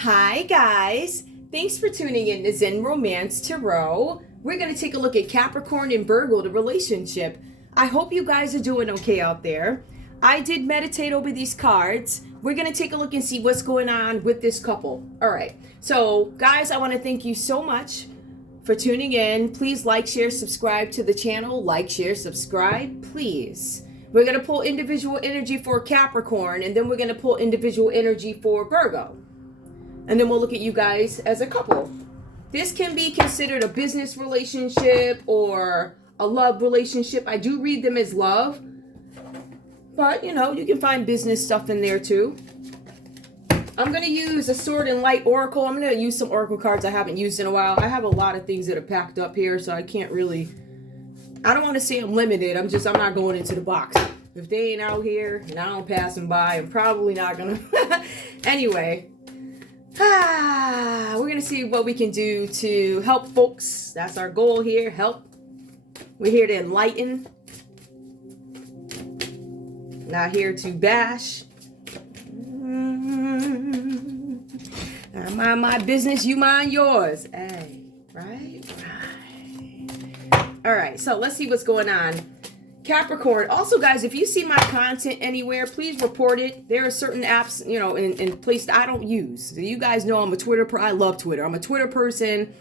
Hi guys, thanks for tuning in to Zen Romance Tarot. We're going to take a look at Capricorn and Virgo, the relationship. I hope you guys are doing okay out there. I did meditate over these cards. We're going to take a look and see what's going on with this couple. All right, so guys, I want to thank you so much for tuning in. Please like, share, subscribe to the channel. Like, share, subscribe, please. We're going to pull individual energy for Capricorn, and then we're going to pull individual energy for Virgo. And then we'll look at you guys as a couple. This can be considered a business relationship or a love relationship. I do read them as love. But, you know, you can find business stuff in there too. I'm going to use a Sword and Light Oracle. I'm going to use some Oracle cards I haven't used in a while. I have a lot of things that are packed up here, so I can't really... I don't want to say I'm limited. I'm not going into the box. If they ain't out here and I don't pass them by, I'm probably not going to... Anyway... we're going to see what we can do to help folks. That's our goal here. Help. We're here to enlighten. Not here to bash. I mind my business, you mind yours. Hey, right? All right, so let's see what's going on. Capricorn. Also, guys, if you see my content anywhere, please report it. There are certain apps, you know, in places I don't use. So you guys know I'm a Twitter I love Twitter. I'm a Twitter person.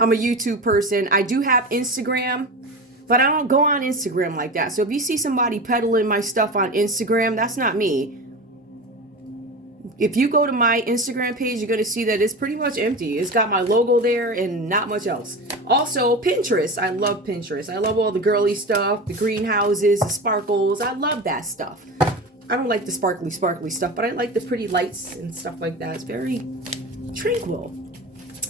I'm a YouTube person. I do have Instagram, but I don't go on Instagram like that. So if you see somebody peddling my stuff on Instagram, that's not me. If you go to my Instagram page, you're going to see that it's pretty much empty. It's got my logo there and not much else. Also, Pinterest. I love Pinterest. I love all the girly stuff, the greenhouses, the sparkles. I love that stuff. I don't like the sparkly stuff, but I like the pretty lights and stuff like that. It's very tranquil.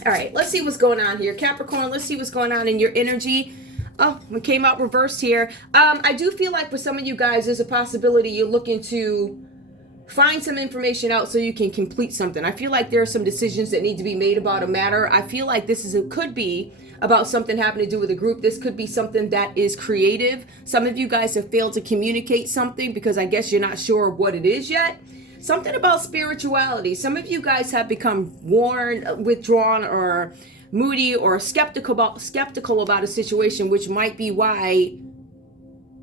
All right, let's see what's going on here. Capricorn, let's see what's going on in your energy. Oh, it came out reversed here. I do feel like for some of you guys, there's a possibility you're looking to find some information out so you can complete something. I feel like there are some decisions that need to be made about a matter. I feel like this could be about something having to do with a group. This could be something that is creative. Some of you guys have failed to communicate something because I guess you're not sure of what it is yet. Something about spirituality. Some of you guys have become withdrawn, or moody, or skeptical about a situation, which might be why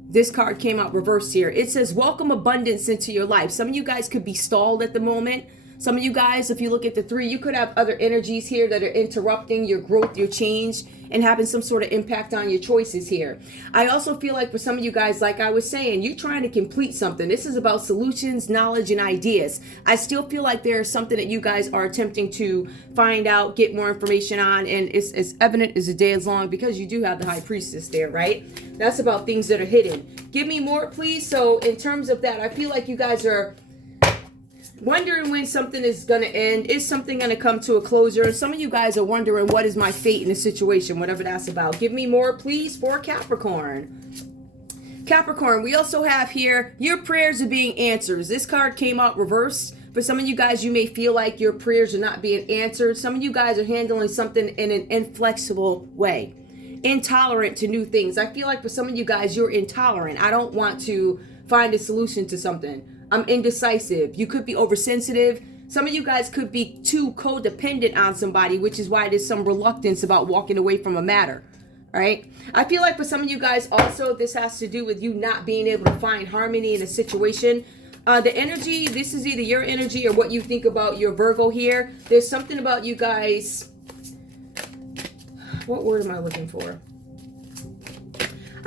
this card came out reversed here. It says, welcome abundance into your life. Some of you guys could be stalled at the moment. Some of you guys, if you look at the 3, you could have other energies here that are interrupting your growth, your change, and having some sort of impact on your choices here. I also feel like for some of you guys, like I was saying, you're trying to complete something. This is about solutions, knowledge, and ideas. I still feel like there's something that you guys are attempting to find out, get more information on, and it's as evident as the day is long because you do have the High Priestess there, right? That's about things that are hidden. Give me more, please. So in terms of that, I feel like you guys are wondering when something is going to end. Is something going to come to a closure? Some of you guys are wondering, what is my fate in the situation, whatever that's about. Give me more, please, for Capricorn. Capricorn, we also have here, your prayers are being answered. This card came out reversed. For some of you guys, you may feel like your prayers are not being answered. Some of you guys are handling something in an inflexible way. Intolerant to new things. I feel like for some of you guys, you're intolerant. I don't want to find a solution to something. I'm indecisive. You could be oversensitive. Some of you guys could be too codependent on somebody, which is why there's some reluctance about walking away from a matter. All right. I feel like for some of you guys also, this has to do with you not being able to find harmony in a situation. The energy, this is either your energy or what you think about your Virgo here. There's something about you guys. What word am I looking for?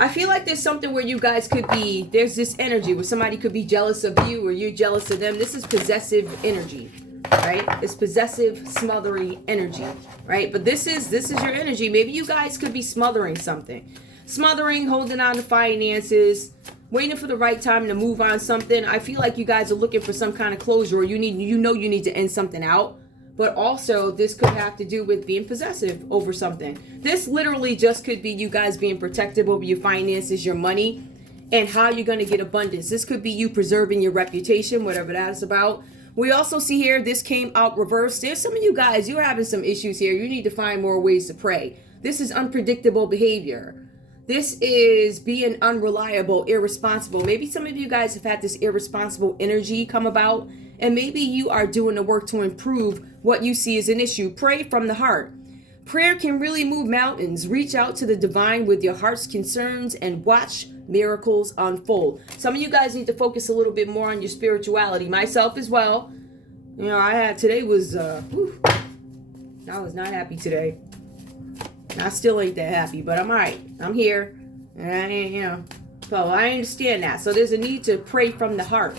I feel like there's something where you guys could be, there's this energy where somebody could be jealous of you or you're jealous of them. This is possessive energy, right? It's possessive, smothering energy, right? But this is your energy. Maybe you guys could be smothering something. Smothering, holding on to finances, waiting for the right time to move on something. I feel like you guys are looking for some kind of closure, or you need to end something out. But also, this could have to do with being possessive over something. This literally just could be you guys being protective over your finances, your money, and how you're going to get abundance. This could be you preserving your reputation, whatever that is about. We also see here, this came out reversed. There's some of you guys, you're having some issues here. You need to find more ways to pray. This is unpredictable behavior. This is being unreliable, irresponsible. Maybe some of you guys have had this irresponsible energy come about And maybe you are doing the work to improve what you see as an issue. Pray from the heart. Prayer can really move mountains. Reach out to the divine with your heart's concerns and watch miracles unfold. Some of you guys need to focus a little bit more on your spirituality. Myself as well. You know, today was, I was not happy today. I still ain't that happy, but I'm all right. I'm here. And so I understand that. So there's a need to pray from the heart.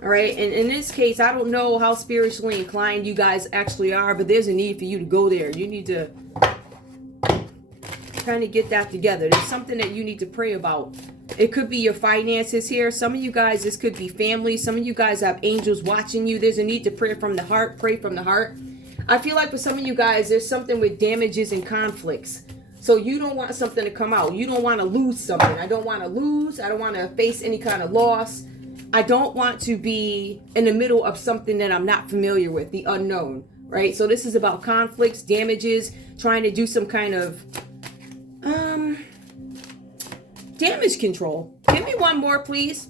All right. And in this case, I don't know how spiritually inclined you guys actually are, but there's a need for you to go there. You need to kind of get that together. There's something that you need to pray about. It could be your finances here. Some of you guys, this could be family. Some of you guys have angels watching you. There's a need to pray from the heart. Pray from the heart. I feel like for some of you guys, there's something with damages and conflicts. So you don't want something to come out. You don't want to lose something. I don't want to lose. I don't want to face any kind of loss. I don't want to be in the middle of something that I'm not familiar with, the unknown, right? So this is about conflicts, damages, trying to do some kind of damage control. Give me one more, please.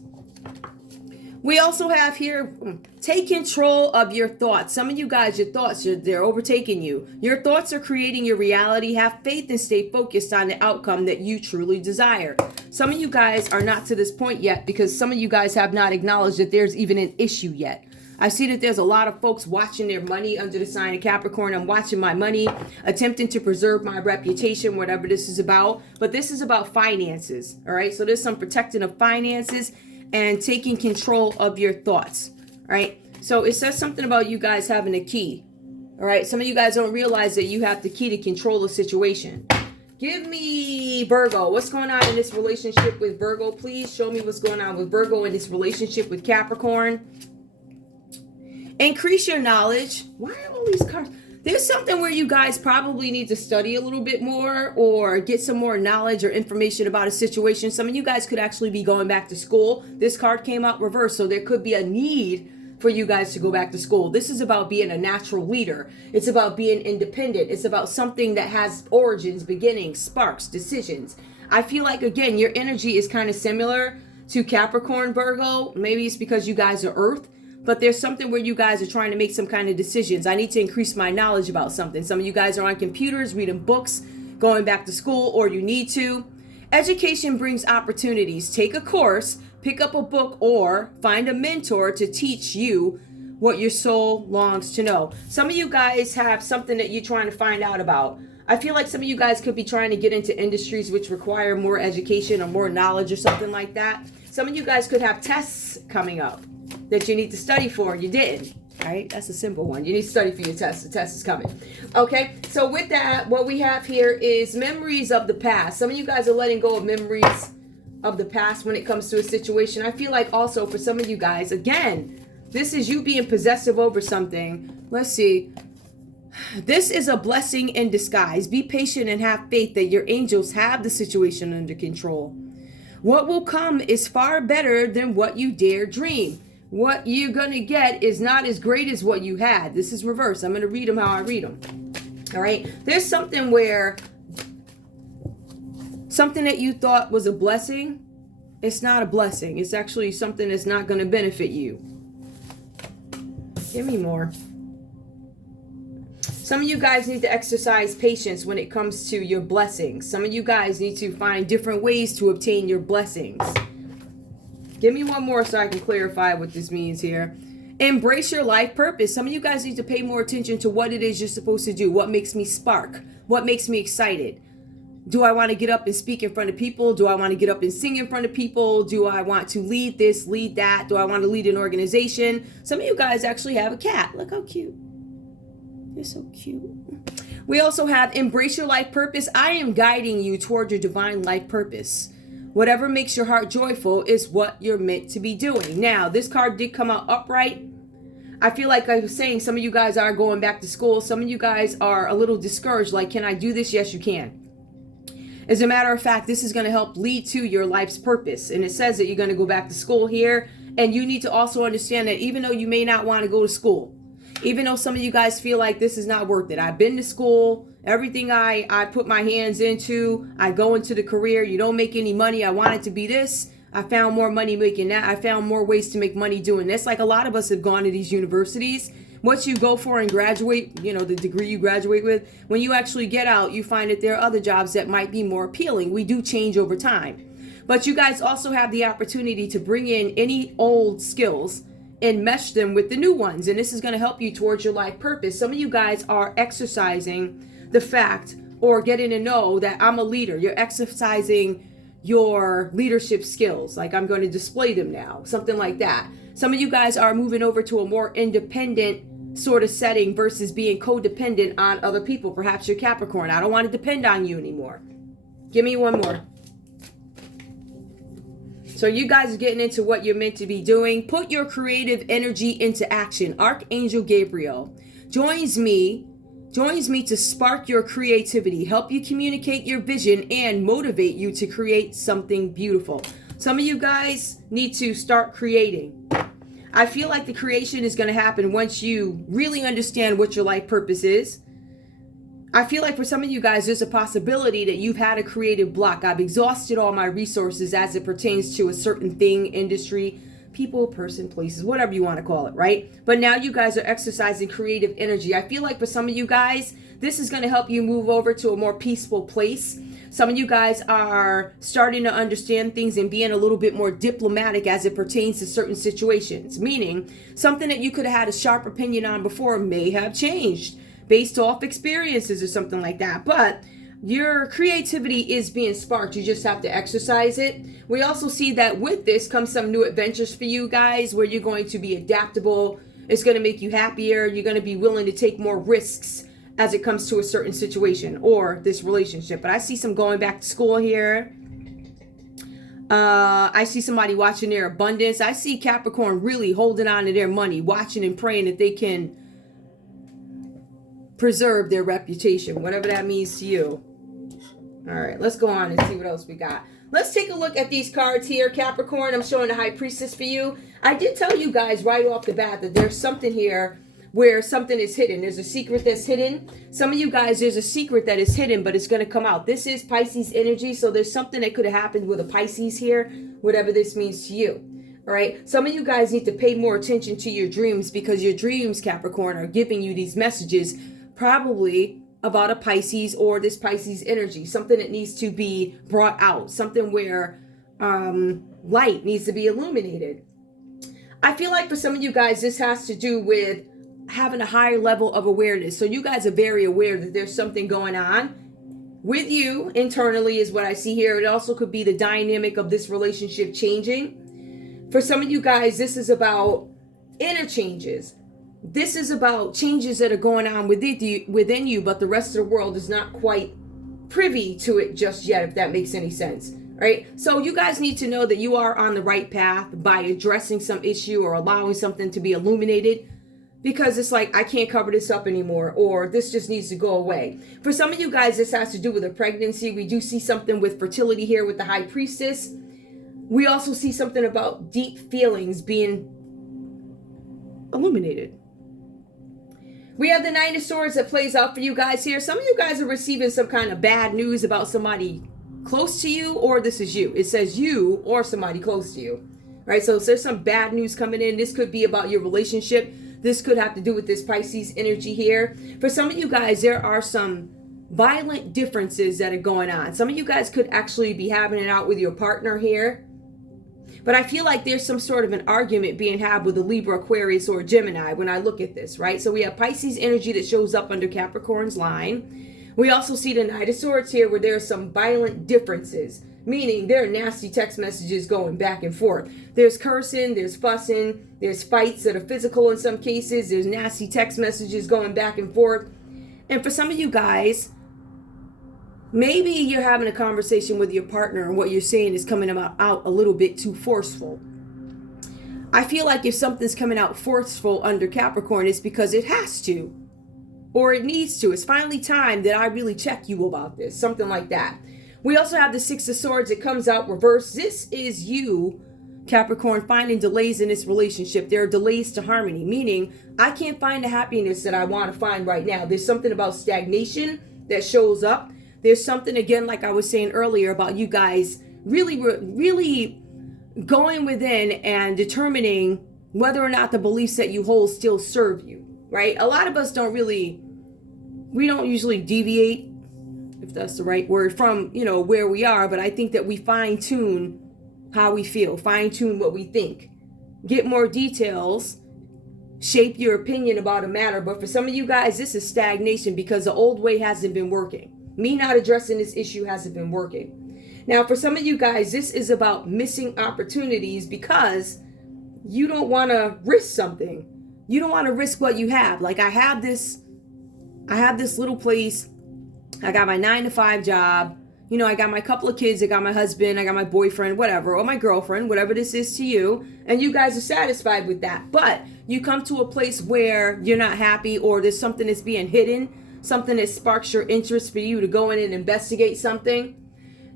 We also have here, take control of your thoughts. Some of you guys, your thoughts, they're overtaking you. Your thoughts are creating your reality. Have faith and stay focused on the outcome that you truly desire. Some of you guys are not to this point yet because some of you guys have not acknowledged that there's even an issue yet. I see that there's a lot of folks watching their money under the sign of Capricorn. I'm watching my money, attempting to preserve my reputation, whatever this is about. But this is about finances, all right? So there's some protecting of finances and taking control of your thoughts, all right? So it says something about you guys having a key, all right? Some of you guys don't realize that you have the key to control the situation. Give me Virgo. What's going on in this relationship with Virgo? Please show me what's going on with Virgo in this relationship with Capricorn. Increase your knowledge. Why are all these cards? There's something where you guys probably need to study a little bit more or get some more knowledge or information about a situation. Some of you guys could actually be going back to school. This card came out reversed, so there could be a need for you guys to go back to school. This is about being a natural leader. It's about being independent. It's about something that has origins, beginnings, sparks, decisions. I feel like, again, your energy is kind of similar to Capricorn, Virgo. Maybe it's because you guys are Earth. But there's something where you guys are trying to make some kind of decisions. I need to increase my knowledge about something. Some of you guys are on computers, reading books, going back to school, or you need to. Education brings opportunities. Take a course, pick up a book, or find a mentor to teach you what your soul longs to know. Some of you guys have something that you're trying to find out about. I feel like some of you guys could be trying to get into industries which require more education or more knowledge or something like that. Some of you guys could have tests coming up that you need to study for and you didn't, right? That's a simple one. You need to study for your test. The test is coming. Okay, so with that, what we have here is memories of the past. Some of you guys are letting go of memories of the past when it comes to a situation. I feel like also for some of you guys, again, this is you being possessive over something. Let's see. This is a blessing in disguise. Be patient and have faith that your angels have the situation under control. What will come is far better than what you dare dream. What you're going to get is not as great as what you had. This is reverse. I'm going to read them how I read them. All right. There's something where something that you thought was a blessing, it's not a blessing. It's actually something that's not going to benefit you. Give me more. Some of you guys need to exercise patience when it comes to your blessings. Some of you guys need to find different ways to obtain your blessings. Give me one more so I can clarify what this means here. Embrace your life purpose. Some of you guys need to pay more attention to what it is you're supposed to do. What makes me spark? What makes me excited? Do I want to get up and speak in front of people? Do I want to get up and sing in front of people? Do I want to lead this, lead that? Do I want to lead an organization? Some of you guys actually have a cat. Look how cute. You're so cute. We also have embrace your life purpose. I am guiding you toward your divine life purpose. Whatever makes your heart joyful is what you're meant to be doing. Now, this card did come out upright. I feel like I was saying some of you guys are going back to school. Some of you guys are a little discouraged. Like, can I do this? Yes, you can. As a matter of fact, this is going to help lead to your life's purpose. And it says that you're going to go back to school here. And you need to also understand that even though you may not want to go to school, even though some of you guys feel like this is not worth it. I've been to school. Everything I put my hands into, I go into the career. You don't make any money. I want it to be this. I found more money making that. I found more ways to make money doing this. Like a lot of us have gone to these universities. Once you go for and graduate, you know, the degree you graduate with, when you actually get out, you find that there are other jobs that might be more appealing. We do change over time. But you guys also have the opportunity to bring in any old skills and mesh them with the new ones. And this is going to help you towards your life purpose. Some of you guys are exercising the fact or getting to know that I'm a leader. You're exercising your leadership skills. Like I'm going to display them now, something like that. Some of you guys are moving over to a more independent sort of setting versus being codependent on other people. Perhaps you're Capricorn. I don't want to depend on you anymore. Give me one more. So you guys are getting into what you're meant to be doing. Put your creative energy into action. Archangel Gabriel joins me to spark your creativity, help you communicate your vision, and motivate you to create something beautiful. Some of you guys need to start creating. I feel like the creation is going to happen once you really understand what your life purpose is. I feel like for some of you guys, there's a possibility that you've had a creative block. I've exhausted all my resources as it pertains to a certain thing, industry, people, person, places, whatever you want to call it, right? But now you guys are exercising creative energy. I feel like for some of you guys, this is going to help you move over to a more peaceful place. Some of you guys are starting to understand things and being a little bit more diplomatic as it pertains to certain situations, meaning something that you could have had a sharp opinion on before may have changed based off experiences or something like that. But your creativity is being sparked. You just have to exercise it. We also see that with this comes some new adventures for you guys where you're going to be adaptable. It's going to make you happier. You're going to be willing to take more risks as it comes to a certain situation or this relationship. But I see some going back to school here. I see somebody watching their abundance. I see Capricorn really holding on to their money, watching and praying that they can preserve their reputation, whatever that means to you. All right, let's go on and see what else we got. Let's take a look at these cards here, Capricorn. I'm showing the High Priestess for you. I did tell you guys right off the bat that there's something here where something is hidden. There's a secret that's hidden. Some of you guys, there's a secret that is hidden, but it's going to come out. This is Pisces energy, so there's something that could have happened with a Pisces here, whatever this means to you. All right, some of you guys need to pay more attention to your dreams because your dreams, Capricorn, are giving you these messages probably about a Pisces or this Pisces energy, something that needs to be brought out, something where light needs to be illuminated. I feel like for some of you guys, this has to do with having a higher level of awareness. So you guys are very aware that there's something going on with you internally is what I see here. It also could be the dynamic of this relationship changing. For some of you guys, this is about inner changes. This is about changes that are going on within you, but the rest of the world is not quite privy to it just yet, if that makes any sense, right? So you guys need to know that you are on the right path by addressing some issue or allowing something to be illuminated, because it's like, I can't cover this up anymore, or this just needs to go away. For some of you guys, this has to do with a pregnancy. We do see something with fertility here with the High Priestess. We also see something about deep feelings being illuminated. We have the Knight of Swords that plays out for you guys here. Some of you guys are receiving some kind of bad news about somebody close to you, or this is you. It says you or somebody close to you, right? So there's some bad news coming in. This could be about your relationship. This could have to do with this Pisces energy here. For some of you guys, there are some violent differences that are going on. Some of you guys could actually be having it out with your partner here. But I feel like there's some sort of an argument being had with a Libra, Aquarius, or Gemini when I look at this, right? So we have Pisces energy that shows up under Capricorn's line. We also see the Knight of Swords here where there are some violent differences, meaning there are nasty text messages going back and forth. There's cursing, there's fussing, there's fights that are physical in some cases, there's nasty text messages going back and forth. And for some of you guys, maybe you're having a conversation with your partner and what you're saying is coming out a little bit too forceful. I feel like if something's coming out forceful under Capricorn, it's because it has to, or it needs to. It's finally time that I really check you about this, something like that. We also have the Six of Swords. It comes out reversed. This is you, Capricorn, finding delays in this relationship. There are delays to harmony, meaning I can't find the happiness that I want to find right now. There's something about stagnation that shows up. There's something, again, like I was saying earlier, about you guys really going within and determining whether or not the beliefs that you hold still serve you, right? A lot of us we don't usually deviate, if that's the right word, from, where we are. But I think that we fine tune how we feel, fine tune what we think, get more details, shape your opinion about a matter. But for some of you guys, this is stagnation because the old way hasn't been working. Me not addressing this issue hasn't been working. Now, for some of you guys, this is about missing opportunities because you don't want to risk something. You don't want to risk what you have. Like I have this little place. I got my 9-to-5 job. I got my couple of kids. I got my husband. I got my boyfriend, whatever, or my girlfriend, whatever this is to you. And you guys are satisfied with that. But you come to a place where you're not happy, or there's something that's being hidden, something that sparks your interest for you to go in and investigate something.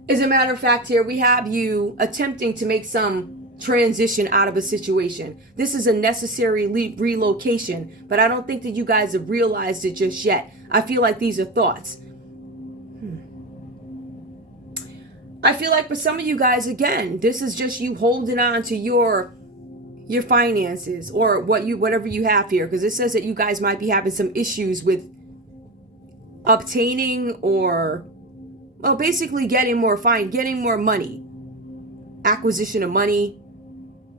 As a matter of fact, here we have you attempting to make some transition out of a situation. This is a necessary relocation, but I don't think that you guys have realized it just yet. I feel like these are thoughts. I feel like for some of you guys, again, this is just you holding on to your finances or whatever you have here, because it says that you guys might be having some issues with obtaining or basically getting more money, acquisition of money,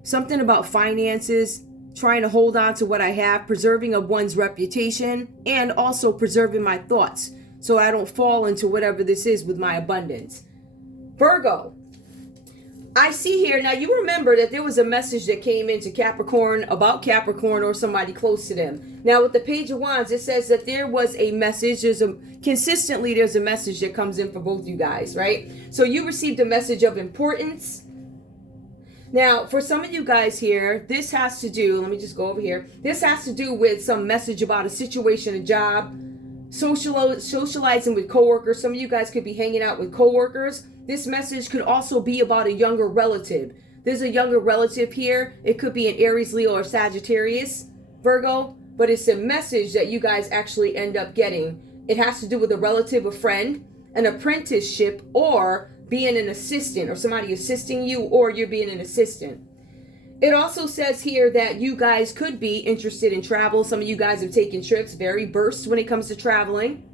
something about finances, trying to hold on to what I have, preserving of one's reputation, and also preserving my thoughts so I don't fall into whatever this is with my abundance. Virgo, I see here, now you remember that there was a message that came into Capricorn about Capricorn or somebody close to them. Now with the Page of Wands, it says that there was a message. There's a message that comes in for both you guys, right? So you received a message of importance. Now, for some of you guys here, this has to do, let me just go over here. This has to do with some message about a situation, a job, socializing with coworkers. Some of you guys could be hanging out with coworkers. This message could also be about a younger relative. There's a younger relative here. It could be an Aries, Leo, or Sagittarius, Virgo, but it's a message that you guys actually end up getting. It has to do with a relative, a friend, an apprenticeship, or being an assistant, or somebody assisting you, or you're being an assistant. It also says here that you guys could be interested in travel. Some of you guys have taken trips, very versed when it comes to traveling.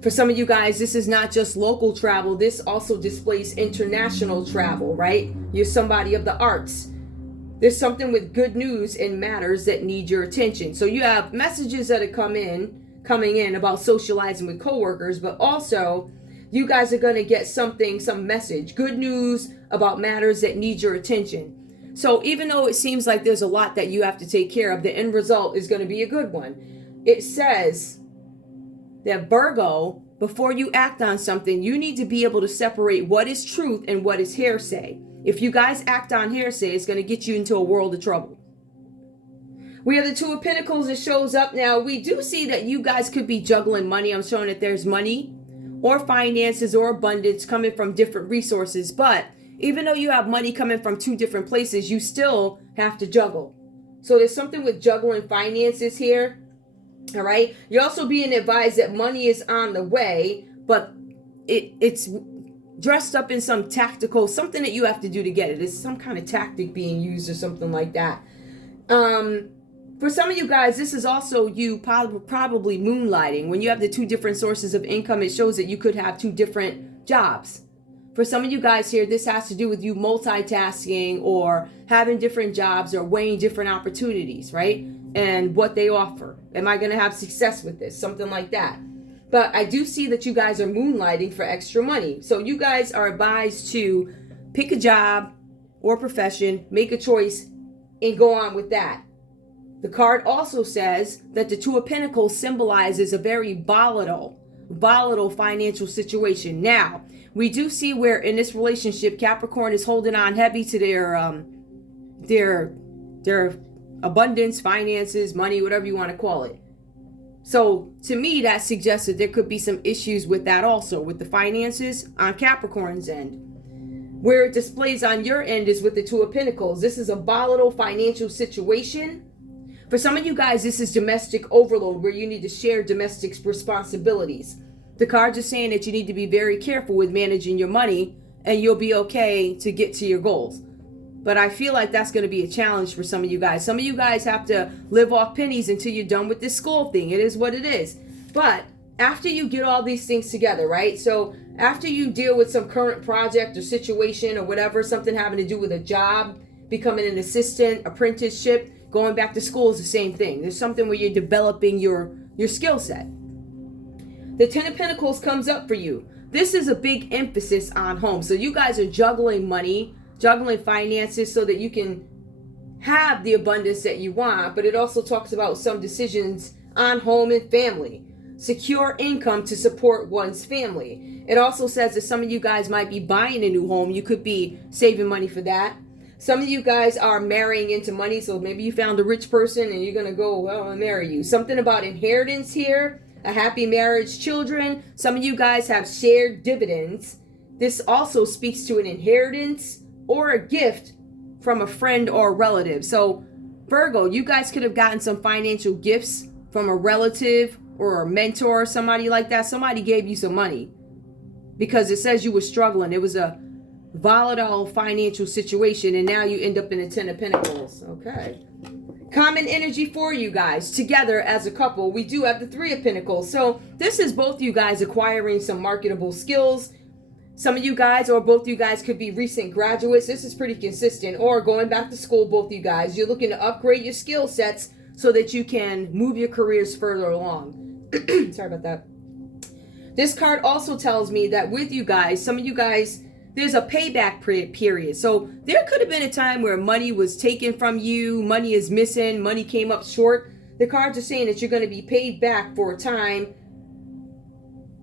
For some of you guys, this is not just local travel. This also displays international travel, right? You're somebody of the arts. There's something with good news and matters that need your attention. So you have messages that are coming in about socializing with coworkers, but also you guys are going to get some message, good news about matters that need your attention. So even though it seems like there's a lot that you have to take care of, the end result is going to be a good one. It says that Virgo, before you act on something, you need to be able to separate what is truth and what is hearsay. If you guys act on hearsay, it's going to get you into a world of trouble. We have the Two of Pentacles that shows up. Now, we do see that you guys could be juggling money. I'm showing that there's money or finances or abundance coming from different resources. But even though you have money coming from two different places, you still have to juggle. So there's something with juggling finances here. All right. You're also being advised that money is on the way, but it's dressed up in some tactical, something that you have to do to get it. It's some kind of tactic being used or something like that. For some of you guys, this is also you probably moonlighting. When you have the two different sources of income, it shows that you could have two different jobs. For some of you guys here, this has to do with you multitasking or having different jobs or weighing different opportunities, right? And what they offer. Am I going to have success with this? Something like that. But I do see that you guys are moonlighting for extra money. So you guys are advised to pick a job or profession, make a choice, and go on with that. The card also says that the Two of Pentacles symbolizes a very volatile financial situation. Now, we do see where in this relationship, Capricorn is holding on heavy to their abundance, finances, money, whatever you want to call it. So to me, that suggests that there could be some issues with that also, with the finances on Capricorn's end. Where it displays on your end is with the Two of Pentacles. This is a volatile financial situation. For some of you guys, this is domestic overload, where you need to share domestic responsibilities. The cards are saying that you need to be very careful with managing your money and you'll be okay to get to your goals. But I feel like that's going to be a challenge for some of you guys. Some of you guys have to live off pennies until you're done with this school thing. It is what it is. But after you get all these things together, right? So after you deal with some current project or situation or whatever, something having to do with a job, becoming an assistant, apprenticeship, going back to school is the same thing. There's something where you're developing your skill set. The Ten of Pentacles comes up for you. This is a big emphasis on home. So you guys are juggling money, juggling finances so that you can have the abundance that you want. But it also talks about some decisions on home and family. Secure income to support one's family. It also says that some of you guys might be buying a new home. You could be saving money for that. Some of you guys are marrying into money. So maybe you found a rich person and you're going to go, well, I'll marry you. Something about inheritance here. A happy marriage, children. Some of you guys have shared dividends. This also speaks to an inheritance or a gift from a friend or a relative. So Virgo, you guys could have gotten some financial gifts from a relative or a mentor or somebody like that. Somebody gave you some money because it says you were struggling. It was a volatile financial situation, and now you end up in a Ten of Pentacles. Okay. Common energy for you guys together as a couple. We do have the Three of Pentacles. So this is both you guys acquiring some marketable skills. Some of you guys or both you guys could be recent graduates. This is pretty consistent. Or going back to school, both you guys. You're looking to upgrade your skill sets so that you can move your careers further along. Sorry about that. This card also tells me that with you guys, some of you guys, there's a payback period. So there could have been a time where money was taken from you, money is missing, money came up short. The cards are saying that you're going to be paid back for a time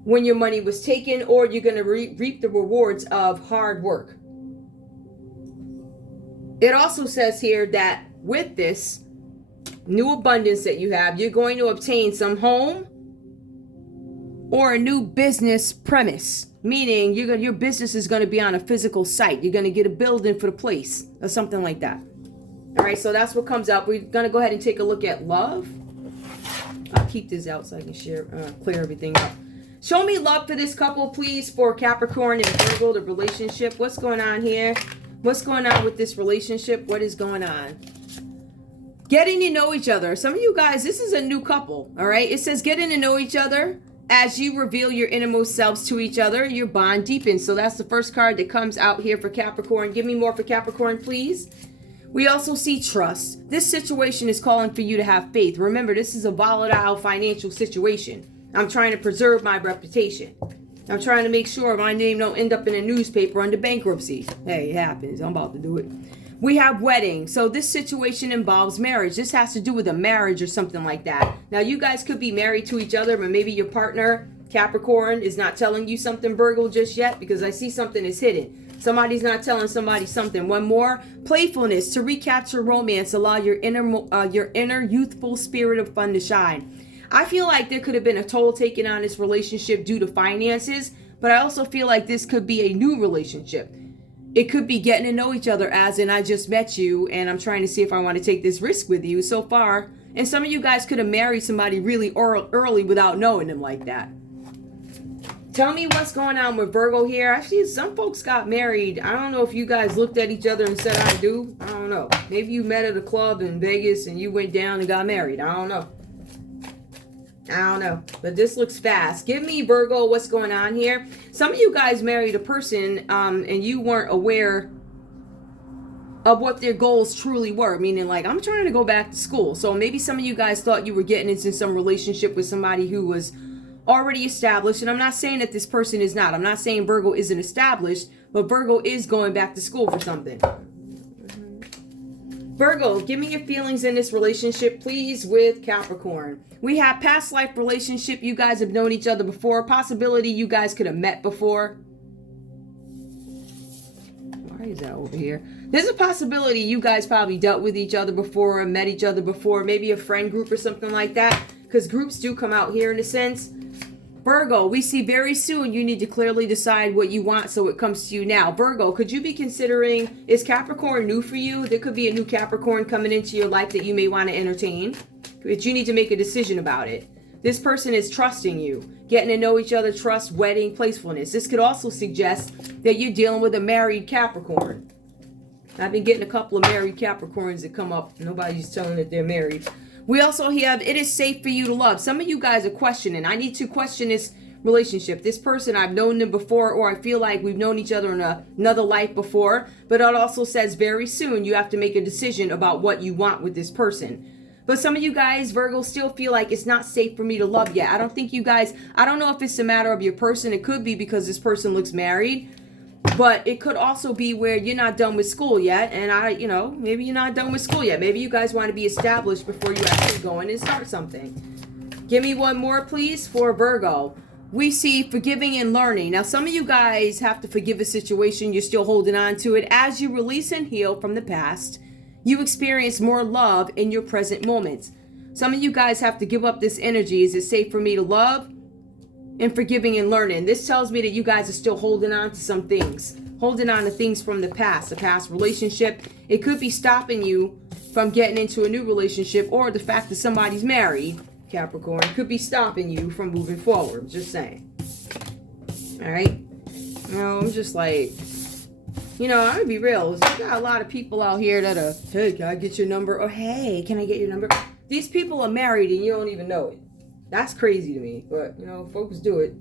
when your money was taken, or you're going to reap the rewards of hard work. It also says here that with this new abundance that you have, you're going to obtain some home or a new business premise. Meaning your business is going to be on a physical site. You're going to get a building for the place or something like that. All right, so that's what comes up. We're going to go ahead and take a look at love. I'll keep this out so I can clear everything up. Show me love for this couple, please, for Capricorn and Virgo, the relationship. What's going on here? What's going on with this relationship? What is going on? Getting to know each other. Some of you guys, this is a new couple, all right? It says getting to know each other. As you reveal your innermost selves to each other, your bond deepens. So that's the first card that comes out here for Capricorn. Give me more for Capricorn, please. We also see trust. This situation is calling for you to have faith. Remember, this is a volatile financial situation. I'm trying to preserve my reputation. I'm trying to make sure my name don't end up in a newspaper under bankruptcy. Hey, it happens. I'm about to do it. We have wedding. So this situation involves marriage. This has to do with a marriage or something like that. Now, you guys could be married to each other, but maybe your partner, Capricorn, is not telling you something, Virgo, just yet, because I see something is hidden. Somebody's not telling somebody something. One more. Playfulness. To recapture romance. Allow your inner youthful spirit of fun to shine. I feel like there could have been a toll taken on this relationship due to finances, but I also feel like this could be a new relationship. It could be getting to know each other, as in I just met you and I'm trying to see if I want to take this risk with you so far. And some of you guys could have married somebody really early without knowing them like that. Tell me what's going on with Virgo here. Actually, some folks got married. I don't know if you guys looked at each other and said, I do. I don't know. Maybe you met at a club in Vegas and you went down and got married. I don't know. But this looks fast. Give me, Virgo, what's going on here. Some of you guys married a person and you weren't aware of what their goals truly were. Meaning, like, I'm trying to go back to school. So maybe some of you guys thought you were getting into some relationship with somebody who was already established. And I'm not saying that this person is not. I'm not saying Virgo isn't established, but Virgo is going back to school for something. Virgo, give me your feelings in this relationship, please, with Capricorn. We have past life relationship. You guys have known each other before. Possibility you guys could have met before. Why is that over here? There's a possibility you guys probably dealt with each other before or met each other before. Maybe a friend group or something like that. Because groups do come out here in a sense. Virgo, we see very soon you need to clearly decide what you want, so it comes to you now. Virgo, could you be considering, is Capricorn new for you? There could be a new Capricorn coming into your life that you may want to entertain. But you need to make a decision about it. This person is trusting you, getting to know each other, trust, wedding, placefulness. This could also suggest that you're dealing with a married Capricorn. I've been getting a couple of married Capricorns that come up. Nobody's telling that they're married. We also have, it is safe for you to love. Some of you guys are questioning. I need to question this relationship. This person, I've known them before, or I feel like we've known each other in another life before. But it also says very soon you have to make a decision about what you want with this person. But some of you guys, Virgo, still feel like it's not safe for me to love yet. I don't think you guys, I don't know if it's a matter of your person. It could be because this person looks married. But it could also be where you're not done with school yet. And maybe you're not done with school yet. Maybe you guys want to be established before you actually go in and start something. Give me one more, please, for Virgo. We see forgiving and learning. Now, some of you guys have to forgive a situation. You're still holding on to it. As you release and heal from the past, you experience more love in your present moments. Some of you guys have to give up this energy. Is it safe for me to love? And forgiving and learning. This tells me that you guys are still holding on to some things. Holding on to things from the past relationship. It could be stopping you from getting into a new relationship, or the fact that somebody's married, Capricorn, could be stopping you from moving forward. Just saying. All right. I'm just like, I'm gonna be real. You got a lot of people out here that are, hey, can I get your number? Or hey, can I get your number? These people are married and you don't even know it. That's crazy to me. But, folks do it.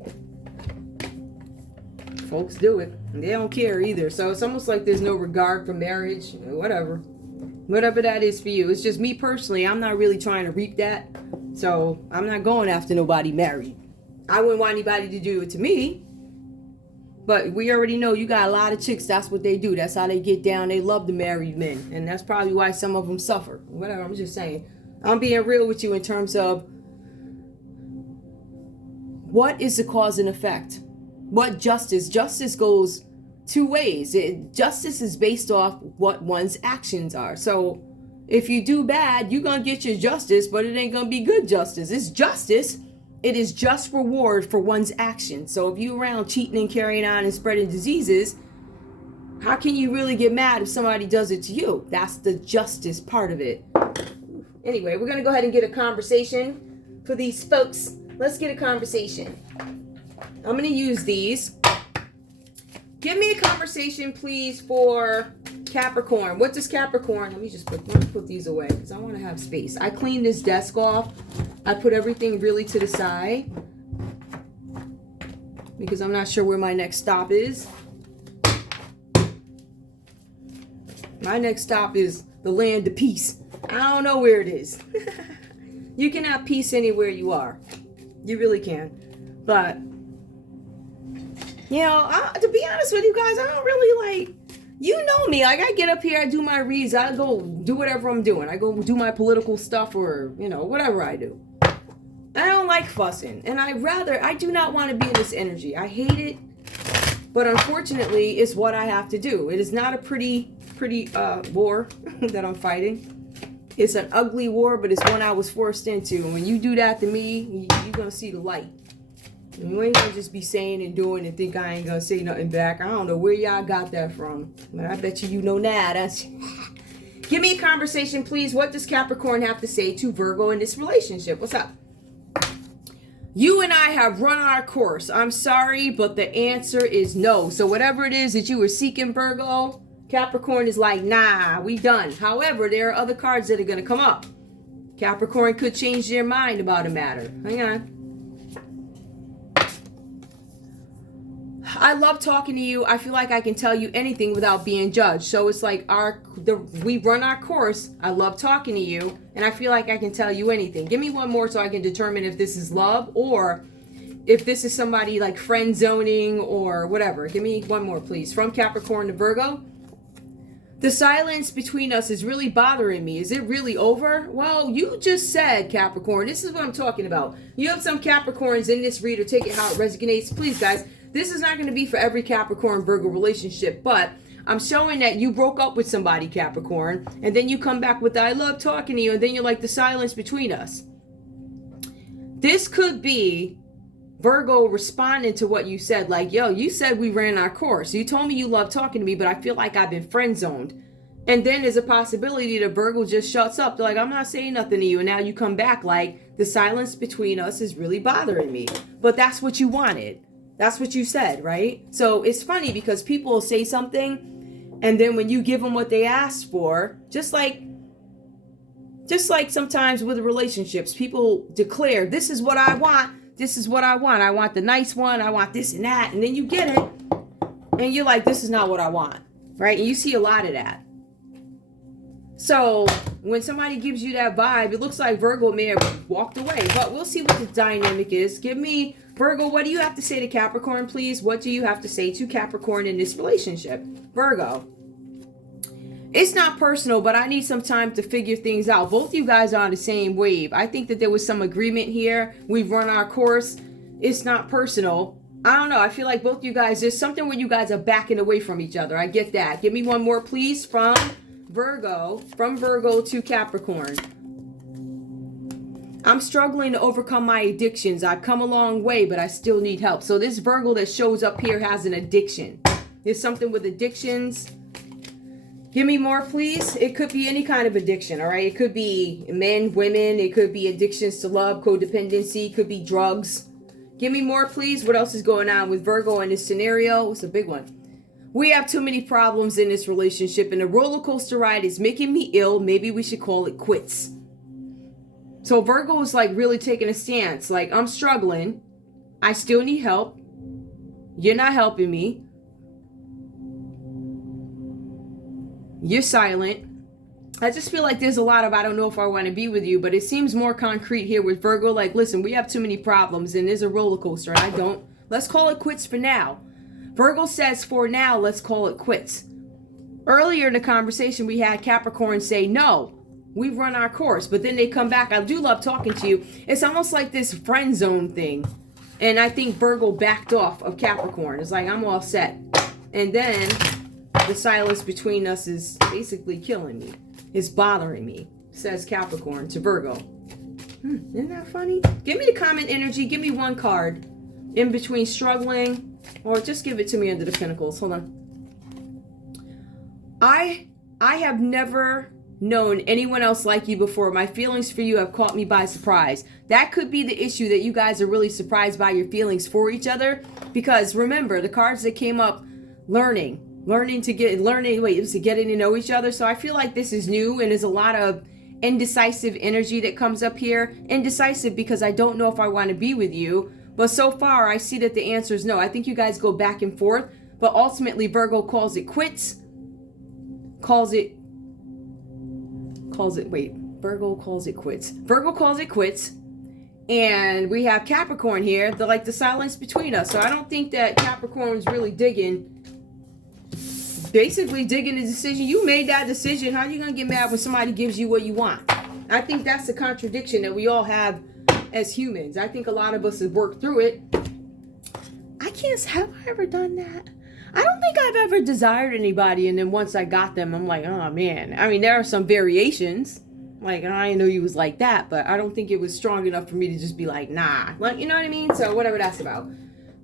Folks do it. And they don't care either. So it's almost like there's no regard for marriage. Whatever. Whatever that is for you. It's just me personally. I'm not really trying to reap that. So I'm not going after nobody married. I wouldn't want anybody to do it to me. But we already know you got a lot of chicks. That's what they do. That's how they get down. They love the married men. And that's probably why some of them suffer. Whatever. I'm just saying. I'm being real with you in terms of what is the cause and effect? What justice? Justice goes two ways. Justice is based off what one's actions are. So if you do bad, you're going to get your justice, but it ain't going to be good justice. It's justice. It is just reward for one's actions. So if you're around cheating and carrying on and spreading diseases, how can you really get mad if somebody does it to you? That's the justice part of it. Anyway, we're going to go ahead and get a conversation for these folks. Let's get a conversation. I'm going to use these. Give me a conversation, please, for Capricorn. What does Capricorn? Let me put these away because I want to have space. I cleaned this desk off. I put everything really to the side because I'm not sure where my next stop is. My next stop is the land of peace. I don't know where it is. You can have peace anywhere you are. You really can. But, to be honest with you guys, I don't really you know me. Like, I get up here, I do my reads, I go do whatever I'm doing. I go do my political stuff or, whatever I do. I don't like fussing. And I do not want to be in this energy. I hate it. But unfortunately, it's what I have to do. It is not a pretty war that I'm fighting. It's an ugly war, but it's one I was forced into. And when you do that to me, you're going to see the light. And you ain't going to just be saying and doing and think I ain't going to say nothing back. I don't know where y'all got that from. But I bet you know now. Give me a conversation, please. What does Capricorn have to say to Virgo in this relationship? What's up? You and I have run our course. I'm sorry, but the answer is no. So whatever it is that you were seeking, Virgo, Capricorn is like, nah, we done. However, there are other cards that are going to come up. Capricorn could change their mind about a matter. Hang on. I love talking to you. I feel like I can tell you anything without being judged. So it's like we run our course. I love talking to you. And I feel like I can tell you anything. Give me one more so I can determine if this is love or if this is somebody like friend zoning or whatever. Give me one more, please. From Capricorn to Virgo. The silence between us is really bothering me. Is it really over? Well, you just said, Capricorn. This is what I'm talking about. You have some Capricorns in this reader. Take it how it resonates. Please, guys. This is not going to be for every Capricorn-Virgo relationship, but I'm showing that you broke up with somebody, Capricorn, and then you come back with, I love talking to you, and then you're like, the silence between us. This could be Virgo responding to what you said, like, yo, you said we ran our course. You told me you love talking to me, but I feel like I've been friend zoned. And then there's a possibility that Virgo just shuts up. They're like, I'm not saying nothing to you. And now you come back like, the silence between us is really bothering me. But that's what you wanted. That's what you said, right? So it's funny because people will say something, and then when you give them what they asked for, just like sometimes with relationships, people declare, this is what I want. This is what I want. I want the nice one. I want this and that. And then you get it. And you're like, this is not what I want. Right? And you see a lot of that. So when somebody gives you that vibe, it looks like Virgo may have walked away. But we'll see what the dynamic is. Give me, Virgo, what do you have to say to Capricorn, please? What do you have to say to Capricorn in this relationship? Virgo. It's not personal, but I need some time to figure things out. Both you guys are on the same wave. I think that there was some agreement here. We've run our course. It's not personal. I don't know. I feel like both you guys, there's something where you guys are backing away from each other. I get that. Give me one more, please, from Virgo to Capricorn. I'm struggling to overcome my addictions. I've come a long way, but I still need help. So this Virgo that shows up here has an addiction. There's something with addictions. Give me more, please. It could be any kind of addiction, all right? It could be men, women. It could be addictions to love, codependency. It could be drugs. Give me more, please. What else is going on with Virgo in this scenario? It's a big one. We have too many problems in this relationship, and the roller coaster ride is making me ill. Maybe we should call it quits. So Virgo is like really taking a stance. Like, I'm struggling. I still need help. You're not helping me. You're silent. I just feel like there's a lot of, I don't know if I want to be with you, but it seems more concrete here with Virgo. Like, listen, we have too many problems, and there's a roller coaster, and I don't. Let's call it quits for now. Virgo says, for now, let's call it quits. Earlier in the conversation, we had Capricorn say, no, we've run our course. But then they come back. I do love talking to you. It's almost like this friend zone thing. And I think Virgo backed off of Capricorn. It's like, I'm all set. And then the silence between us is basically killing me. It's bothering me, says Capricorn to Virgo. Isn't that funny? Give me the comment energy. Give me one card in between struggling. Or just give it to me under the Pentacles. Hold on. I have never known anyone else like you before. My feelings for you have caught me by surprise. That could be the issue, that you guys are really surprised by your feelings for each other. Because remember, the cards that came up, getting to know each other. So I feel like this is new, and there's a lot of indecisive energy that comes up here. Indecisive because I don't know if I want to be with you. But so far, I see that the answer is no. I think you guys go back and forth. But ultimately, Virgo calls it quits. Virgo calls it quits. And we have Capricorn here. They're like the silence between us. So I don't think that Capricorn's really basically digging the decision. You made that decision. How are you going to get mad when somebody gives you what you want? I think that's the contradiction that we all have as humans. I think a lot of us have worked through it. Have I ever done that? I don't think I've ever desired anybody, and then once I got them, I'm like, oh man. I mean, there are some variations. Like, I didn't know you was like that, but I don't think it was strong enough for me to just be like, nah. Like, you know what I mean? So whatever that's about.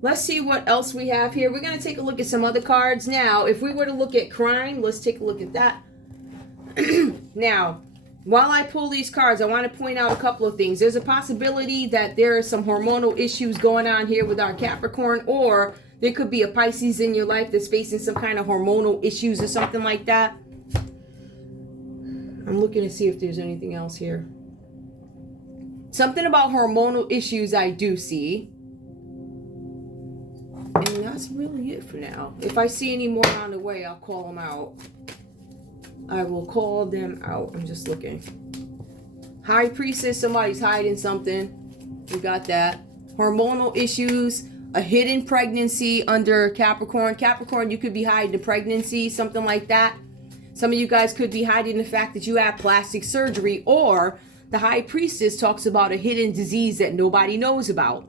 Let's see what else we have here. We're going to take a look at some other cards. Now, if we were to look at crime, let's take a look at that. Now, while I pull these cards, I want to point out a couple of things. There's a possibility that there are some hormonal issues going on here with our Capricorn, or there could be a Pisces in your life that's facing some kind of hormonal issues or something like that. I'm looking to see if there's anything else here. Something about hormonal issues I do see. And that's really it for now. If I see any more on the way, I'll call them out. I will call them out. I'm just looking. High Priestess, somebody's hiding something. We got that. Hormonal issues, a hidden pregnancy under Capricorn. Capricorn, you could be hiding a pregnancy, something like that. Some of you guys could be hiding the fact that you have plastic surgery, or the High Priestess talks about a hidden disease that nobody knows about.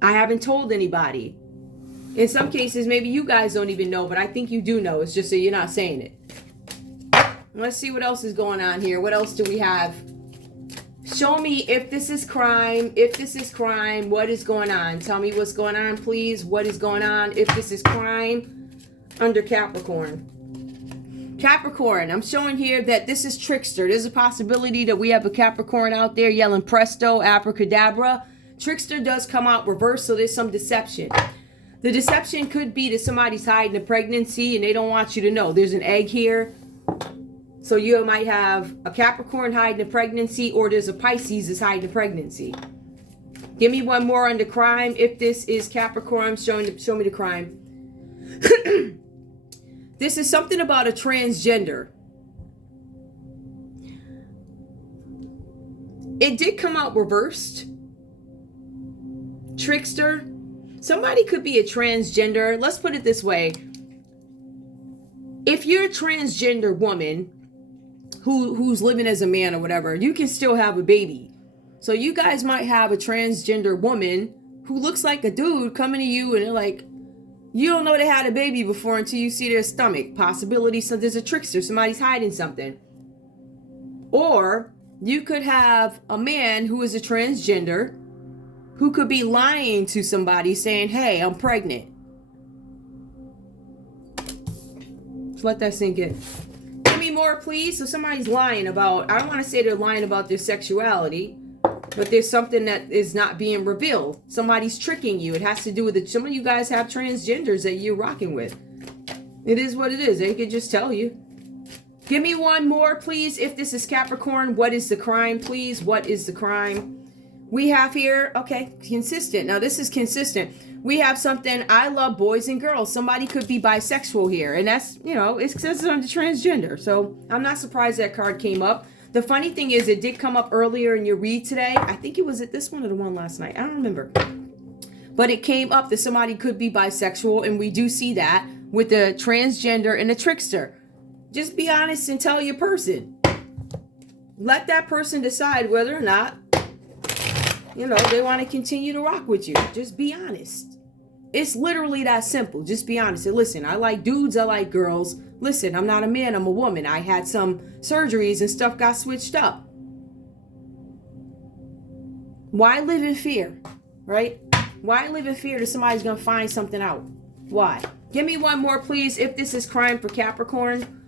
I haven't told anybody. In some cases, maybe you guys don't even know, but I think you do know. It's just that you're not saying it. Let's see what else is going on here. What else do we have? Show me if this is crime. If this is crime, what is going on? Tell me what's going on, please. What is going on if this is crime under Capricorn? Capricorn, I'm showing here that this is trickster. There's a possibility that we have a Capricorn out there yelling presto, abracadabra. Trickster does come out reverse, so there's some deception. The deception could be that somebody's hiding a pregnancy and they don't want you to know. There's an egg here. So you might have a Capricorn hiding a pregnancy, or there's a Pisces that's hiding a pregnancy. Give me one more on the crime. If this is Capricorn, show me the crime. This is something about a transgender. It did come out reversed. Trickster. Somebody could be a transgender. Let's put it this way. If you're a transgender woman who's living as a man or whatever, you can still have a baby. So you guys might have a transgender woman who looks like a dude coming to you and they're like, you don't know they had a baby before until you see their stomach. Possibility, so there's a trickster. Somebody's hiding something. Or you could have a man who is a transgender who could be lying to somebody saying, hey, I'm pregnant. Let's let that sink in. Give me more, please. So somebody's lying about, I don't want to say they're lying about their sexuality, but there's something that is not being revealed. Somebody's tricking you. It has to do with it. Some of you guys have transgenders that you're rocking with. It is what it is. They could just tell you. Give me one more, please. If this is Capricorn, what is the crime, please? What is the crime? We have here, okay, consistent. Now, this is consistent. We have something, I love boys and girls. Somebody could be bisexual here. And that's, you know, it says under transgender. So I'm not surprised that card came up. The funny thing is, it did come up earlier in your read today. I think it was at this one or the one last night. I don't remember. But it came up that somebody could be bisexual. And we do see that with the transgender and the trickster. Just be honest and tell your person. Let that person decide whether or not, you know, they want to continue to rock with you. Just be honest. It's literally that simple. Just be honest. And listen, I like dudes. I like girls. Listen, I'm not a man. I'm a woman. I had some surgeries and stuff got switched up. Why live in fear, right? Why live in fear that somebody's going to find something out? Why? Give me one more, please. If this is crime for Capricorn.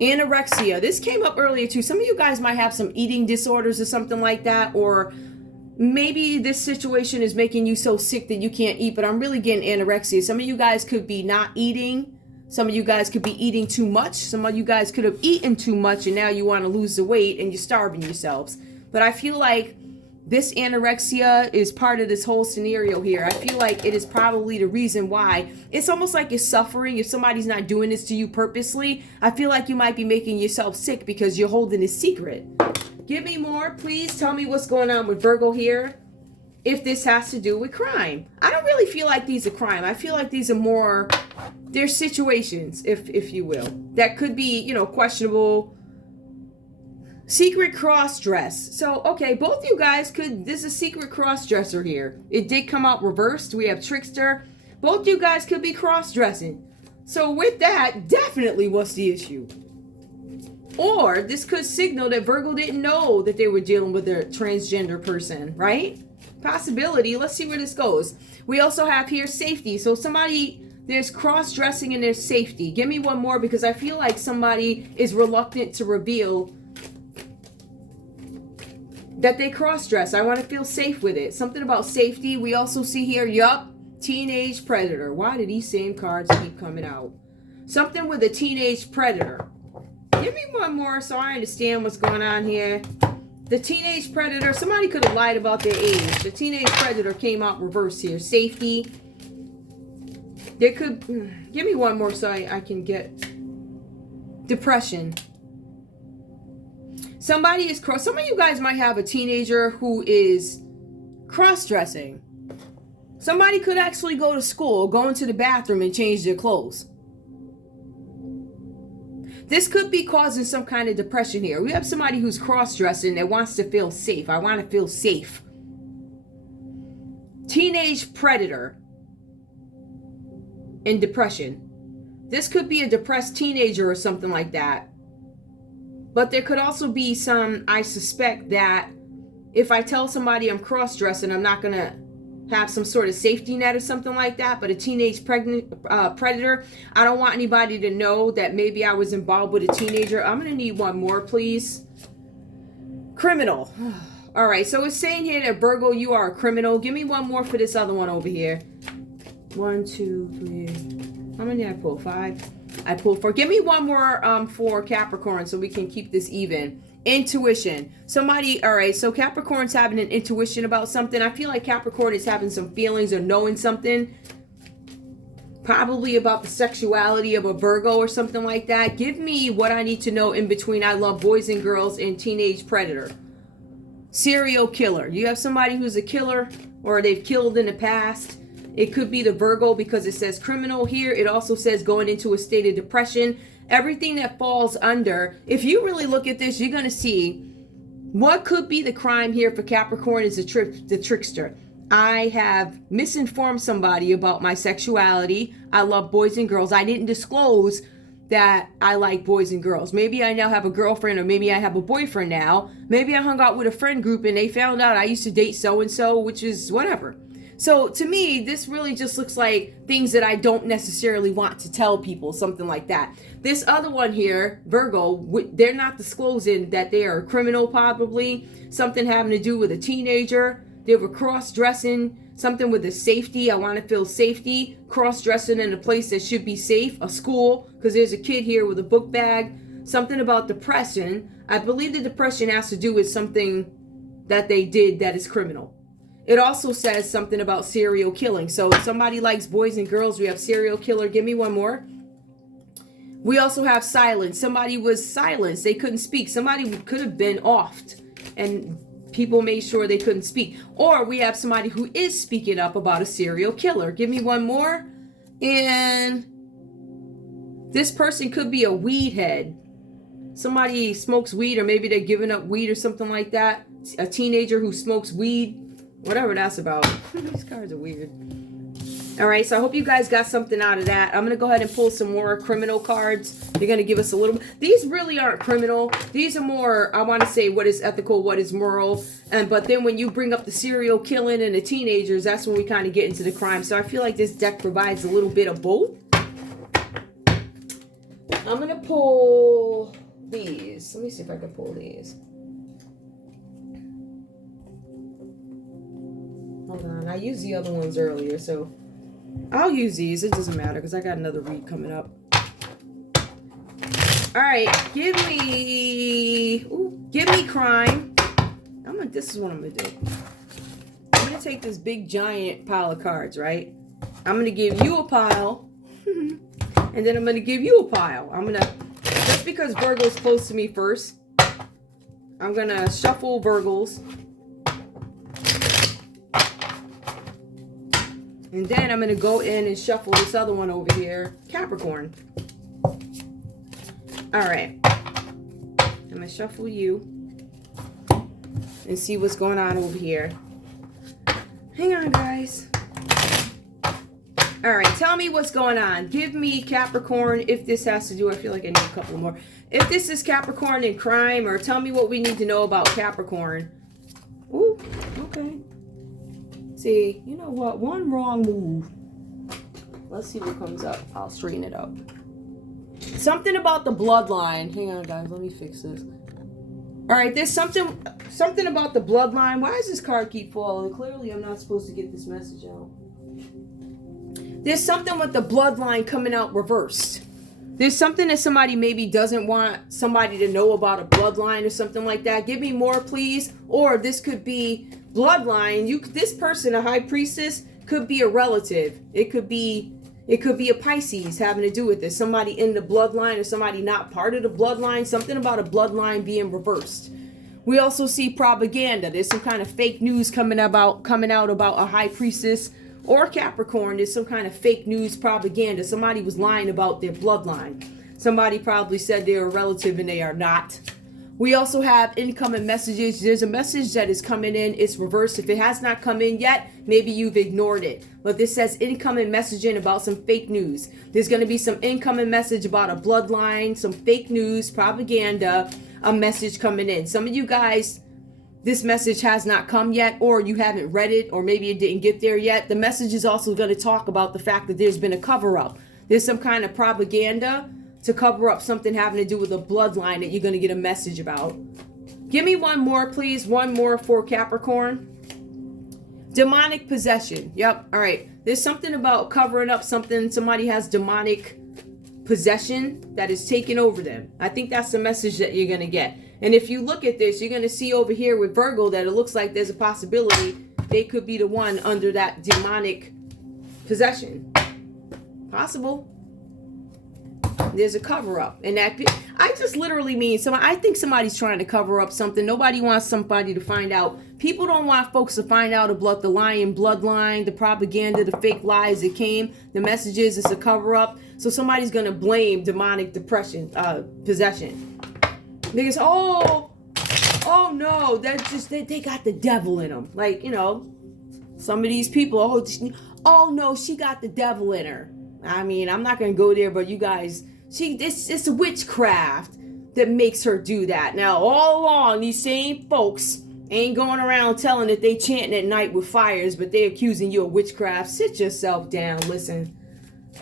Anorexia. This came up earlier too. Some of you guys might have some eating disorders or something like that, or maybe this situation is making you so sick that you can't eat, but I'm really getting anorexia. Some of you guys could be not eating. Some of you guys could be eating too much. Some of you guys could have eaten too much and now you want to lose the weight and you're starving yourselves. But I feel like this anorexia is part of this whole scenario here. I feel like it is probably the reason why. It's almost like you're suffering. If somebody's not doing this to you purposely, I feel like you might be making yourself sick because you're holding a secret. Give me more, please. Tell me what's going on with Virgo here. If this has to do with crime. I don't really feel like these are crime. I feel like these are more, they're situations, if you will. That could be, you know, questionable. Secret cross dress. So, okay, both you guys could, there's a secret cross dresser here. It did come out reversed. We have trickster. Both you guys could be cross dressing. So with that, definitely what's the issue? Or this could signal that Virgo didn't know that they were dealing with a transgender person, right? Possibility. Let's see where this goes. We also have here safety. So somebody, there's cross-dressing and there's safety. Give me one more because I feel like somebody is reluctant to reveal that they cross-dress. I want to feel safe with it. Something about safety. We also see here, yup, teenage predator. Why do these same cards keep coming out? Something with a teenage predator. Give me one more so I understand what's going on here. The teenage predator, somebody could have lied about their age. The teenage predator came out reversed here. Safety. There could, give me one more so I can get depression. Somebody is cross. Some of you guys might have a teenager who is cross-dressing. Somebody could actually go to school, go into the bathroom and change their clothes. This could be causing some kind of depression here. We have somebody who's cross-dressing that wants to feel safe. I want to feel safe. Teenage predator and depression. This could be a depressed teenager or something like that. But there could also be some, I suspect that if I tell somebody I'm cross-dressing, I'm not going to have some sort of safety net or something like that. But a teenage predator, I don't want anybody to know that maybe I was involved with a teenager. I'm going to need one more, please. Criminal. All right, so it's saying here that Virgo, you are a criminal. Give me one more for this other one over here. 1, 2, 3. How many did I pull? 5. I pulled 4. Give me one more for Capricorn so we can keep this even. Intuition. Somebody, all right, so Capricorn's having an intuition about something. I feel like Capricorn is having some feelings or knowing something. Probably about the sexuality of a Virgo or something like that. Give me what I need to know in between I love boys and girls and teenage predator. Serial killer. You have somebody who's a killer or they've killed in the past. It could be the Virgo because it says criminal here. It also says going into a state of depression. Everything that falls under, if you really look at this, you're going to see what could be the crime here for Capricorn is the trickster. I have misinformed somebody about my sexuality. I love boys and girls. I didn't disclose that I like boys and girls. Maybe I now have a girlfriend or maybe I have a boyfriend now. Maybe I hung out with a friend group and they found out I used to date so-and-so, which is whatever. So to me, this really just looks like things that I don't necessarily want to tell people, something like that. This other one here, Virgo, they're not disclosing that they are a criminal probably. Something having to do with a teenager. They were cross-dressing, something with the safety. I want to feel safety. Cross-dressing in a place that should be safe, a school, because there's a kid here with a book bag. Something about depression. I believe the depression has to do with something that they did that is criminal. It also says something about serial killing. So if somebody likes boys and girls, we have serial killer. Give me one more. We also have silence. Somebody was silenced. They couldn't speak. Somebody could have been offed and people made sure they couldn't speak. Or we have somebody who is speaking up about a serial killer. Give me one more. And this person could be a weed head. Somebody smokes weed or maybe they're giving up weed or something like that. A teenager who smokes weed. Whatever that's about. These cards are weird. All right, so I hope you guys got something out of that. I'm going to go ahead and pull some more criminal cards. They're going to give us a little... These really aren't criminal. These are more, I want to say, what is ethical, what is moral. But then when you bring up the serial killing and the teenagers, that's when we kind of get into the crime. So I feel like this deck provides a little bit of both. I'm going to pull these. Let me see if I can pull these. Hold on, I used the other ones earlier, so I'll use these. It doesn't matter because I got another read coming up. All right, give me crime. This is what I'm gonna do. I'm gonna take this big giant pile of cards, right? I'm gonna give you a pile, and then I'm gonna give you a pile. Just because Virgo's close to me first, I'm gonna shuffle Virgos. And then I'm going to go in and shuffle this other one over here, Capricorn. All right. I'm going to shuffle you and see what's going on over here. Hang on, guys. All right, tell me what's going on. Give me Capricorn if this has to do, I feel like I need a couple more. If this is Capricorn and crime, or tell me what we need to know about Capricorn. Ooh, okay. See, you know what? One wrong move. Let's see what comes up. I'll straighten it up. Something about the bloodline. Hang on, guys. Let me fix this. All right, there's something about the bloodline. Why does this card keep falling? Clearly, I'm not supposed to get this message out. There's something with the bloodline coming out reversed. There's something that somebody maybe doesn't want somebody to know about a bloodline or something like that. Give me more, please. Or this could be bloodline. This person, a high priestess, could be a relative. It could be a Pisces having to do with this. Somebody in the bloodline or somebody not part of the bloodline. Something about a bloodline being reversed. We also see propaganda. There's some kind of fake news coming out about a high priestess or Capricorn. There's some kind of fake news propaganda. Somebody was lying about their bloodline. Somebody probably said they're a relative and they are not. We also have incoming messages. There's a message that is coming in. It's reversed. If it has not come in yet, maybe you've ignored it. But this says incoming messaging about some fake news. There's going to be some incoming message about a bloodline, some fake news, propaganda, a message coming in. Some of you guys, this message has not come yet, or you haven't read it, or maybe it didn't get there yet, the message is also going to talk about the fact that there's been a cover-up. There's some kind of propaganda to cover up something having to do with a bloodline that you're going to get a message about. Give me one more, please. One more for Capricorn. Demonic possession. Yep. All right. There's something about covering up something. Somebody has demonic possession that is taking over them. I think that's the message that you're going to get. And if you look at this, you're going to see over here with Virgo that it looks like there's a possibility they could be the one under that demonic possession. Possible. There's a cover up, and that I just literally mean I think somebody's trying to cover up something. Nobody wants somebody to find out. People don't want folks to find out about the lying bloodline, the propaganda, the fake lies that came. The messages, it's a cover up. So somebody's gonna blame demonic possession. Because oh no, that's just they got the devil in them. Like, you know, some of these people. Oh no, she got the devil in her. I mean, I'm not gonna go there, but you guys. It's a witchcraft that makes her do that. Now, all along, these same folks ain't going around telling that they chanting at night with fires, but they accusing you of witchcraft. Sit yourself down. Listen,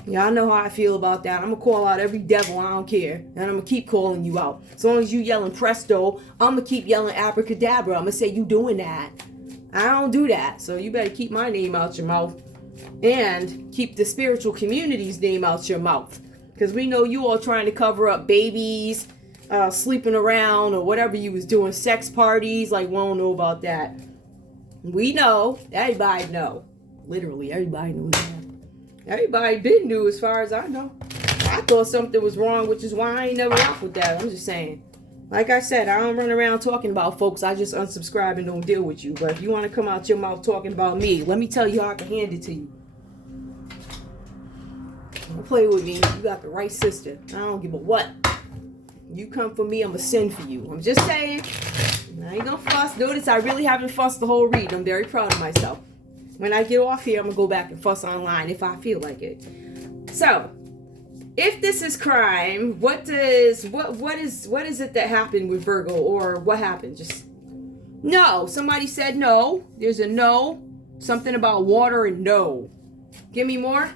y'all know how I feel about that. I'm gonna call out every devil. I don't care, and I'm gonna keep calling you out. As long as you yelling presto, I'm gonna keep yelling abracadabra. I'm gonna say you doing that. I don't do that, so you better keep my name out your mouth, and keep the spiritual community's name out your mouth. Because we know you all trying to cover up babies, sleeping around, or whatever you was doing, sex parties. Like, we don't know about that. We know. Everybody know. Literally, everybody knows that. Everybody been knew as far as I know. I thought something was wrong, which is why I ain't never rock with that. I'm just saying. Like I said, I don't run around talking about folks. I just unsubscribe and don't deal with you. But if you want to come out your mouth talking about me, let me tell you how I can hand it to you. Don't play with me. You got the right sister. I don't give a what. You come for me, I'm going to send for you. I'm just saying. I ain't going to fuss. Notice I really haven't fussed the whole read. I'm very proud of myself. When I get off here, I'm going to go back and fuss online if I feel like it. So, if this is crime, what is it that happened with Virgo, or what happened? Just no. Somebody said no. There's a no. Something about water and no. Give me more.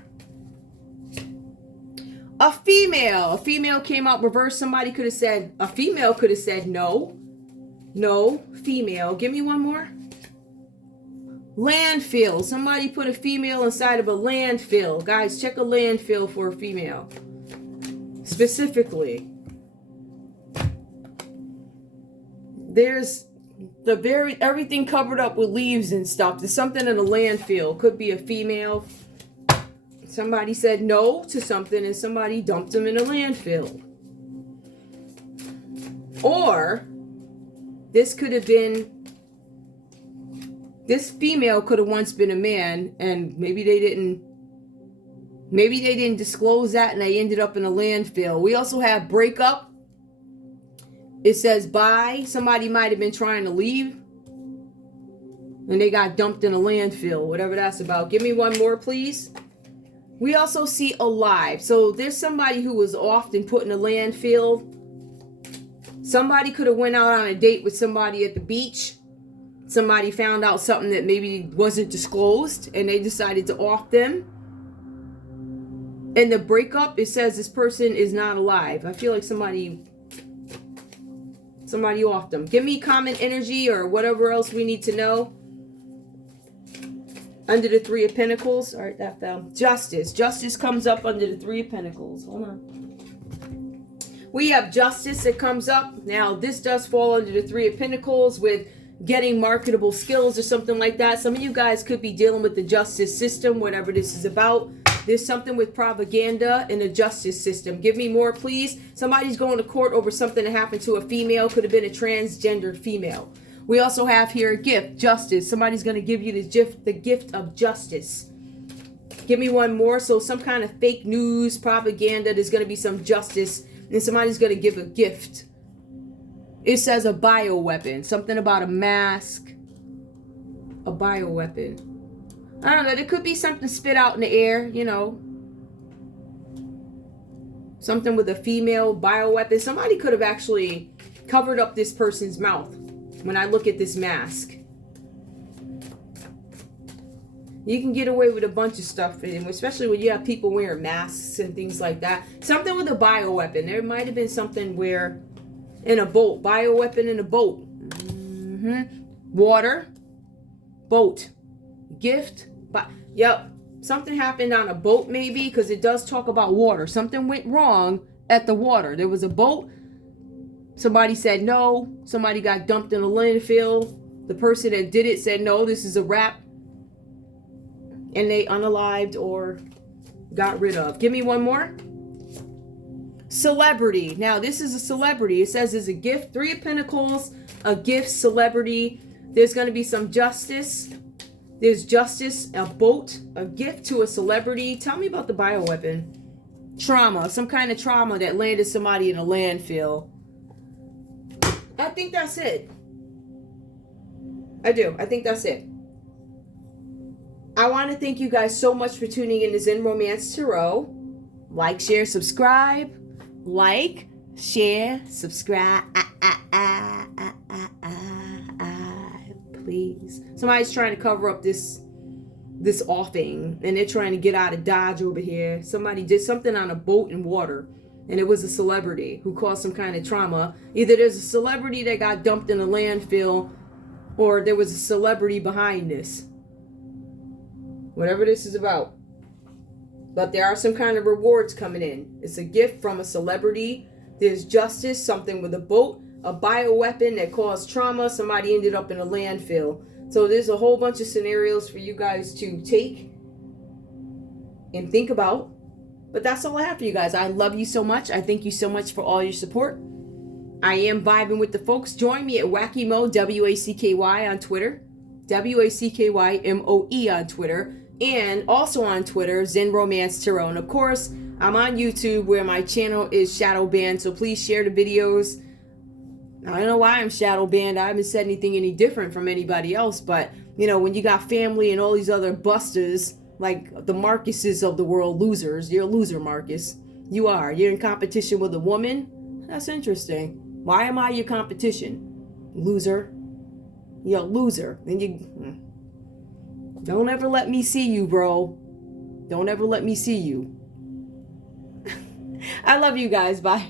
A female came out reverse. Somebody could have said, a female could have said no. No, female. Give me one more. Landfill. Somebody put a female inside of a landfill. Guys, check a landfill for a female. Specifically. There's everything covered up with leaves and stuff. There's something in a landfill. Could be a female. Somebody said no to something and somebody dumped them in a landfill. Or this could have been, this female could have once been a man, and maybe they didn't disclose that and they ended up in a landfill. We also have breakup. It says bye. Somebody might have been trying to leave and they got dumped in a landfill, whatever that's about. Give me one more, please. We also see alive. So there's somebody who was often put in a landfill. Somebody could have went out on a date with somebody at the beach. Somebody found out something that maybe wasn't disclosed and they decided to off them. In the breakup, it says this person is not alive. I feel like somebody offed them. Give me common energy or whatever else we need to know. Under the Three of Pentacles. All right, that fell. Justice. Justice comes up under the Three of Pentacles. Hold on. We have justice that comes up. Now, this does fall under the Three of Pentacles with getting marketable skills or something like that. Some of you guys could be dealing with the justice system, whatever this is about. There's something with propaganda in the justice system. Give me more, please. Somebody's going to court over something that happened to a female. Could have been a transgendered female. We also have here a gift, justice. Somebody's going to give you the gift of justice. Give me one more. So some kind of fake news, propaganda. There's going to be some justice. And somebody's going to give a gift. It says a bioweapon. Something about a mask. A bioweapon. I don't know. There could be something spit out in the air, you know. Something with a female bioweapon. Somebody could have actually covered up this person's mouth. when I look at this mask. You can get away with a bunch of stuff, especially when you have people wearing masks and things like that. Something with a bioweapon. There might have been something where, in a boat, bioweapon in a boat. Water, boat, gift. Yep, something happened on a boat maybe, because it does talk about water. Something went wrong at the water. There was a boat. Somebody said no. Somebody got dumped in a landfill. The person that did it said no, this is a wrap. And they unalived or got rid of. Give me one more. Celebrity. Now, this is a celebrity. It says it's a gift. 3 of Pentacles, a gift, celebrity. There's going to be some justice. There's justice, a boat, a gift to a celebrity. Tell me about the bioweapon. Trauma. Some kind of trauma that landed somebody in a landfill. I think that's it. I do. I think that's it. I want to thank you guys so much for tuning in to Zen Romance Tarot. Like, share, subscribe. Like, share, subscribe. Please. Somebody's trying to cover up this offing, and they're trying to get out of Dodge over here. Somebody did something on a boat in water, and it was a celebrity who caused some kind of trauma. Either there's a celebrity that got dumped in a landfill, or there was a celebrity behind this. Whatever this is about. But there are some kind of rewards coming in. It's a gift from a celebrity. There's justice, something with a boat, a bioweapon that caused trauma. Somebody ended up in a landfill. So there's a whole bunch of scenarios for you guys to take and think about. But that's all I have for you guys. I love you so much. I thank you so much for all your support. I am vibing with the folks. Join me at Wacky Mo, W-A-C-K-Y on Twitter. W-A-C-K-Y-M-O-E on Twitter. And also on Twitter, Zen Romance Tarot. And of course, I'm on YouTube where my channel is shadow banned. So please share the videos. I don't know why I'm shadow banned. I haven't said anything any different from anybody else. But, you know, when you got family and all these other busters, like the Marcuses of the world, losers. You're a loser, Marcus. You are. You're in competition with a woman? That's interesting. Why am I your competition? Loser. You're a loser. And you... Don't ever let me see you, bro. Don't ever let me see you. I love you guys. Bye.